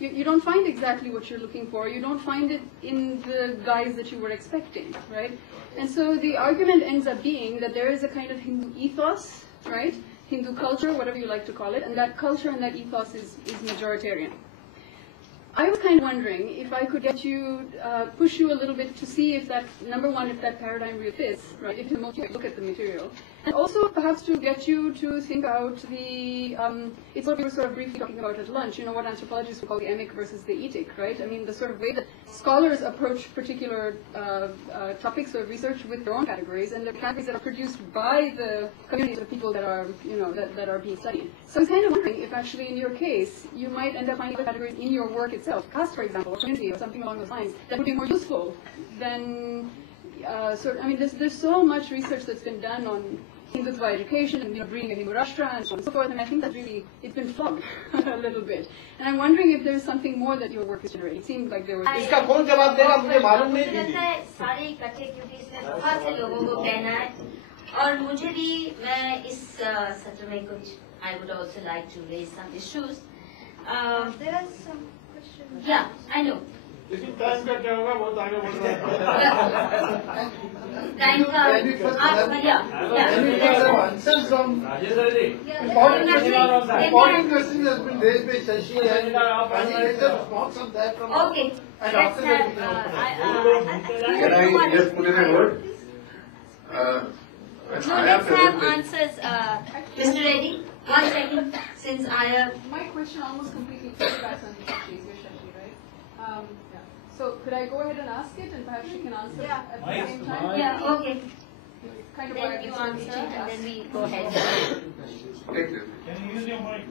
you don't find exactly what you're looking for. You don't find it in the guise that you were expecting, right? And so the argument ends up being that there is a kind of Hindu ethos, right? Hindu culture, whatever you like to call it, and that culture and that ethos is majoritarian. I was kind of wondering if I could get you, push you a little bit to see if that, number one, if that paradigm really fits, right, if you look at the material. And also perhaps to get you to think out the, it's what we were sort of briefly talking about at lunch, you know, what anthropologists would call the emic versus the etic, right? I mean, the sort of way that scholars approach particular topics of research with their own categories, and the categories that are produced by the communities of people that are, you know, that are being studied. So I was kind of wondering if actually in your case, you might end up finding the categories in your work itself, caste, for example, or community, or something along those lines, that would be more useful than, I mean, there's so much research that's been done on Hindutva education and, you know, bringing a Hindu Rashtra and so on and so forth, and I think that really, it's been flogged a little bit. And I'm wondering if there's something more that your work is generating. It seemed like there was... इसका कौन जवाब देगा मुझे मालूम नहीं मुझे लगता है सारे इकट्ठे क्योंकि इसमें बहुत से लोगों को कहना है और मुझे भी मैं इस सत्र में कुछ I would also like to raise some issues. There are some questions. Yeah, I know. लेकिन टाइम का क्या होगा बहुत आगे बढ़ रहा है टाइम का important question has been raised by Shashi and let's response on that from okay. And after that can I just put in a word? No, let's have answers. Mr. Reddy, 1 second, since I have... My question almost completely piggybacks on Shashi's, right? Yeah. So could I go ahead and ask it, and perhaps she can answer at the same time? Yeah, okay. Kind of Then you answer, and then we go ahead. Can you use your mic?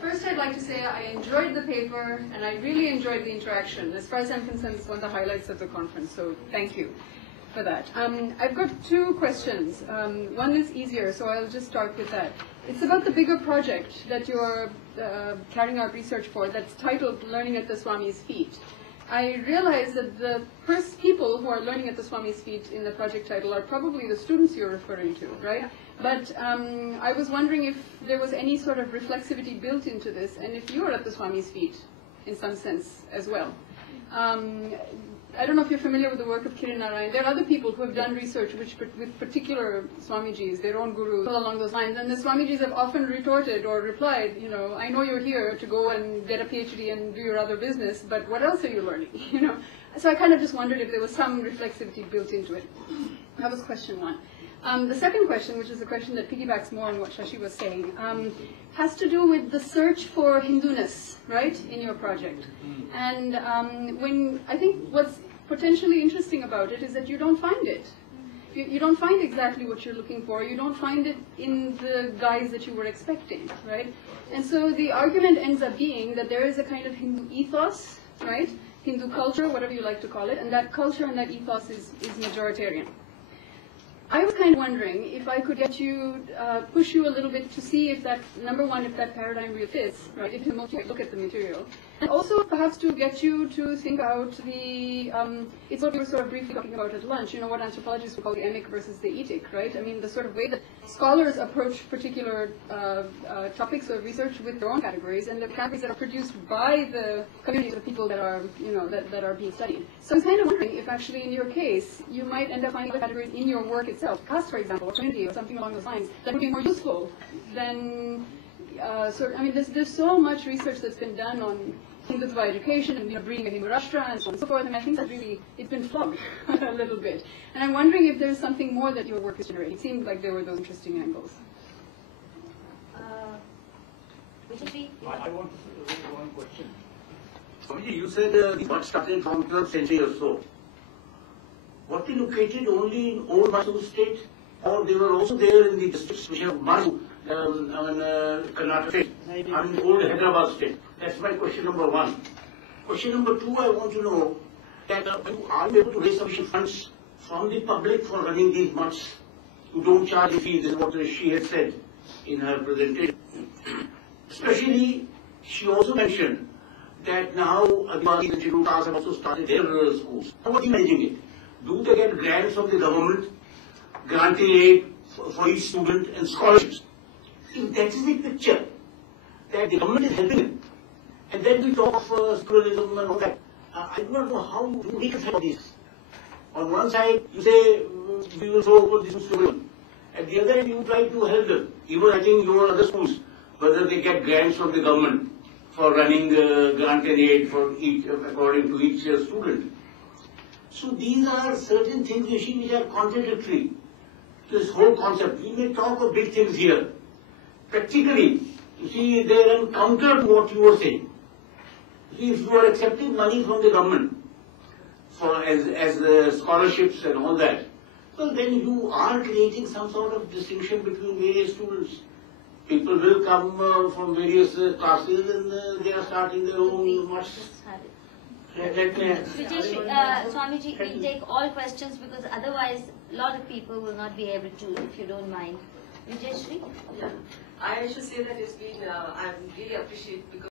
First, I'd like to say I enjoyed the paper, and I really enjoyed the interaction. As far as I'm concerned, it's one of the highlights of the conference, so thank you for that. I've got 2 questions. One is easier, so I'll just start with that. It's about the bigger project that you're carrying out research for that's titled Learning at the Swami's Feet. I realize that the first people who are learning at the Swami's feet in the project title are probably the students you're referring to, right? But I was wondering if there was any sort of reflexivity built into this, and if you're at the Swami's feet in some sense as well. I don't know if you're familiar with the work of Kiran Narayan. There are other people who have done research with particular Swamijis, their own gurus, all along those lines. And the Swamijis have often retorted or replied, you know, I know you're here to go and get a PhD and do your other business, but what else are you learning? You know. So I kind of just wondered if there was some reflexivity built into it. That was question 1. The second question, which is a question that piggybacks more on what Shashi was saying, has to do with the search for Hinduness, right, in your project. And when I think what's potentially interesting about it is that you don't find it. You don't find exactly what you're looking for. You don't find it in the guise that you were expecting, right? And so the argument ends up being that there is a kind of Hindu ethos, right, Hindu culture, whatever you like to call it, and that culture and that ethos is majoritarian. I was kind of wondering if I could get you, push you a little bit to see if that, number one, if that paradigm really fits, right, if you look at the material. And also perhaps to get you to think out the, it's what we were sort of briefly talking about at lunch, you know, what anthropologists would call the emic versus the etic, right? I mean, the sort of way that scholars approach particular topics of research with their own categories, and the categories that are produced by the communities of people that are, you know, that are being studied. So I was kind of wondering if actually in your case, you might end up finding the categories in your work itself, caste, for example, or community, or something along those lines, that would be more useful than, I mean, there's so much research that's been done on Hindutva education and, you know, bringing a Hindu Rashtra and so on and so forth, and I think that really, it's been flogged a little bit. And I'm wondering if there's something more that your work is generating. It seemed like there were those interesting angles. I want to raise one question. Swamiji, you said the work started from 12th century or so. Were they located only in old Mysore state, or they were also there in the districts which have Mysore, Karnataka state, and old Hyderabad state? That's my question number 1. Question number 2, I want to know that are you able to raise sufficient funds from the public for running these mutts who don't charge a fee? This is what she had said in her presentation. Especially, she also mentioned that now Adivasi and Chirutas have also started their schools. How are you managing it? Do they get grants from the government, granting aid for each student and scholarships? If that is the picture, that the government is helping him. And then we talk of pluralism and all that. I do not know how you reconcile this. On one side, you say, we will throw open these schools. At the other end, you try to help them. Even I think your other schools, whether they get grants from the government for running grant and aid for each, according to each student. So these are certain things, you see, which are contradictory to this whole concept. We may talk of big things here. Practically, you see, they are counter to what you were saying. See, if you are accepting money from the government for as scholarships and all that, well, then you are creating some sort of distinction between various students. People will come from various classes and they are starting their own marches. Swamiji, we'll take all questions because otherwise a lot of people will not be able to, if you don't mind. Vijayashri? Yeah, I should say that it's been, I really appreciate because